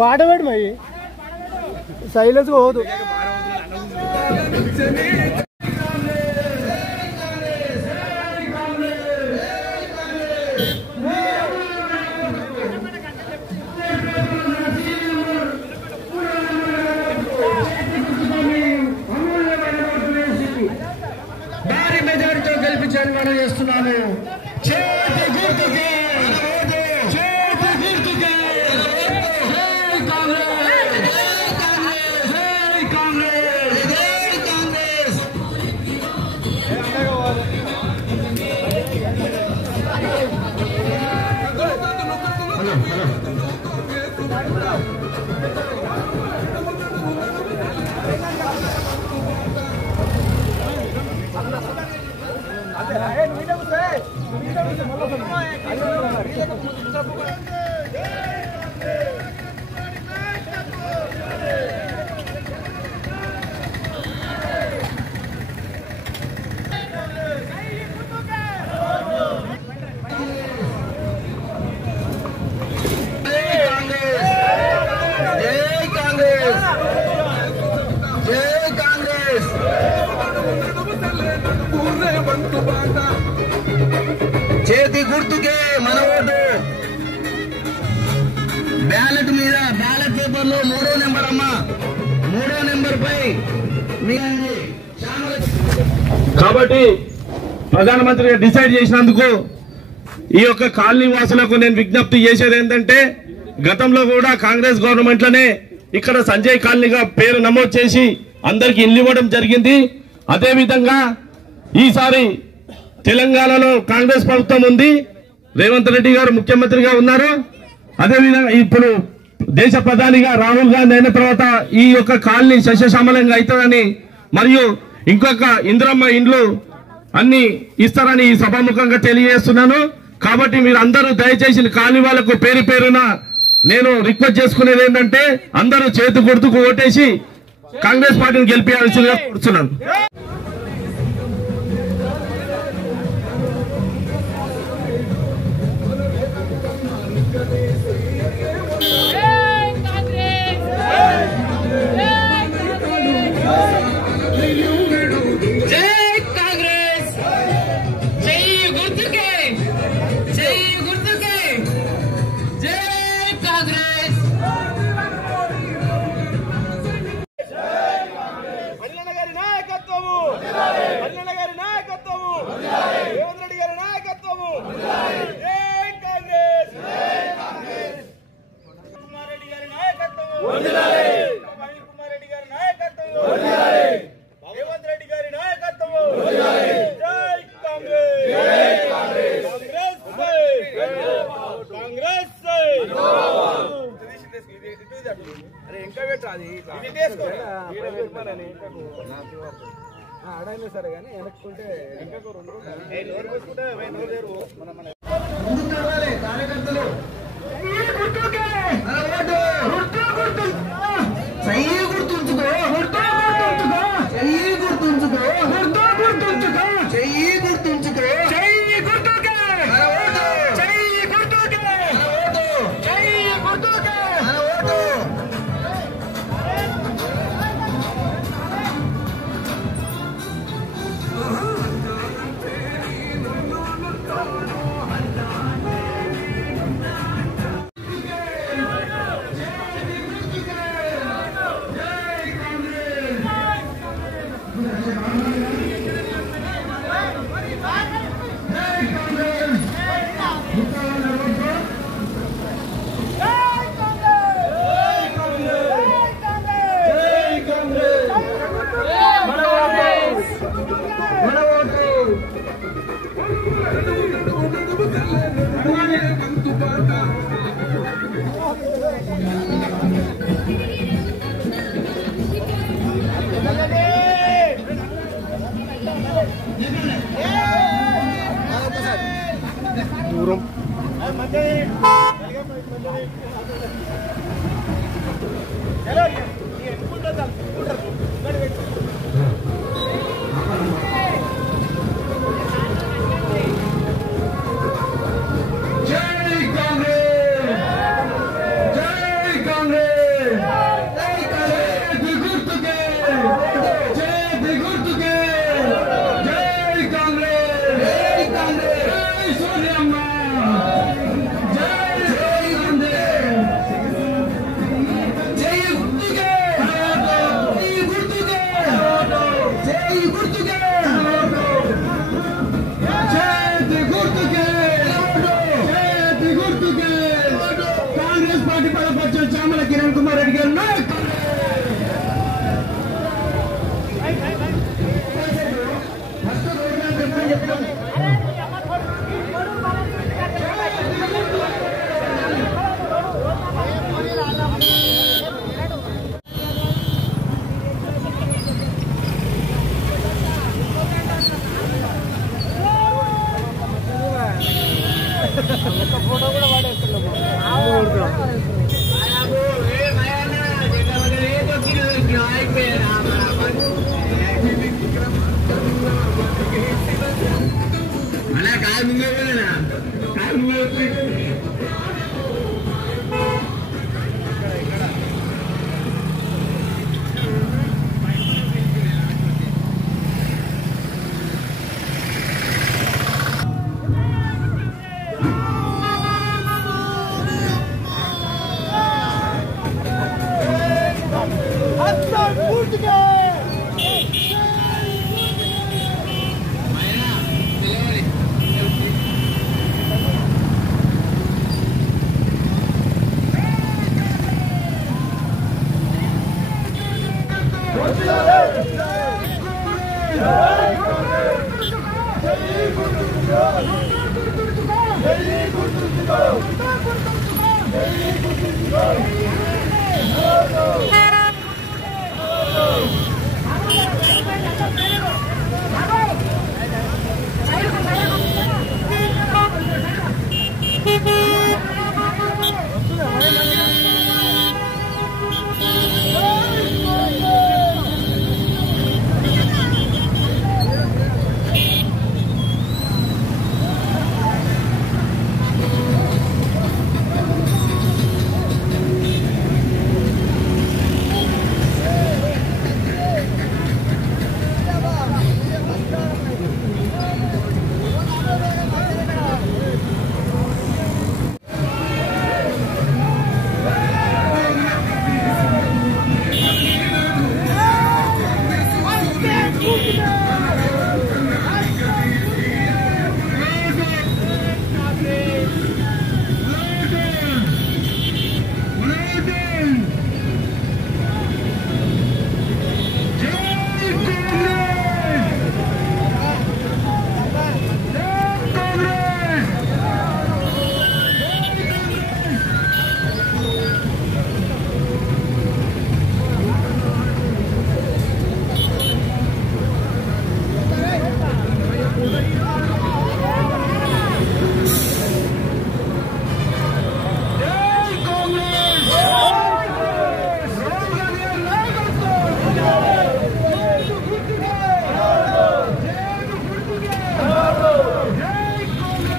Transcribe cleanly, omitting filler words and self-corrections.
పాడబడి మరి సైలెన్స్ పోదు. భారీ మెజారిటీతో గెలిపించాలని మనం చేస్తున్నాము. చేతి గుర్తుకి చేతి గుర్తుకే మన ఓటు. బ్యాలెట్ మీద బ్యాలెట్ పేపర్ లో 3వ నెంబర్ అమ్మా, 3వ నెంబర్ పై. కాబట్టి ప్రధానమంత్రి డిసైడ్ చేసినందుకు ఈ యొక్క కాలనీ వాసులకు నేను విజ్ఞప్తి చేసేది ఏంటంటే, గతంలో కూడా కాంగ్రెస్ గవర్నమెంట్ లోనే ఇక్కడ సంజయ్ కాలనీగా పేరు నమోదు చేసి అందరికి ఇల్లు ఇవ్వడం జరిగింది. అదేవిధంగా ఈసారి తెలంగాణలో కాంగ్రెస్ ప్రభుత్వం ఉంది, రేవంత్ రెడ్డి గారు ముఖ్యమంత్రిగా ఉన్నారు. అదేవిధంగా ఇప్పుడు దేశ ప్రధానిగా రాహుల్ గాంధీ అయిన తర్వాత ఈ యొక్క కాలనీ సస్యశ్యామలంగా అవుతుందని, మరియు ఇంకొక ఇందిరమ్మ ఇండ్లు అన్ని ఇస్తారని ఈ సభాముఖంగా తెలియజేస్తున్నాను. కాబట్టి మీరు అందరూ దయచేసి కాలనీ వాళ్ళకు పేరు పేరున నేను రిక్వెస్ట్ చేసుకునేది ఏంటంటే, అందరూ చేతి గుర్తుకు ఓటేసి కాంగ్రెస్ పార్టీని గెలిపించాల్సిందిగా కోరుతున్నాను. ఆడైనా సరే కానీ వెనక్కుంటే దూరం ఫోటో కూడా వాడేస్తున్నాము. Go!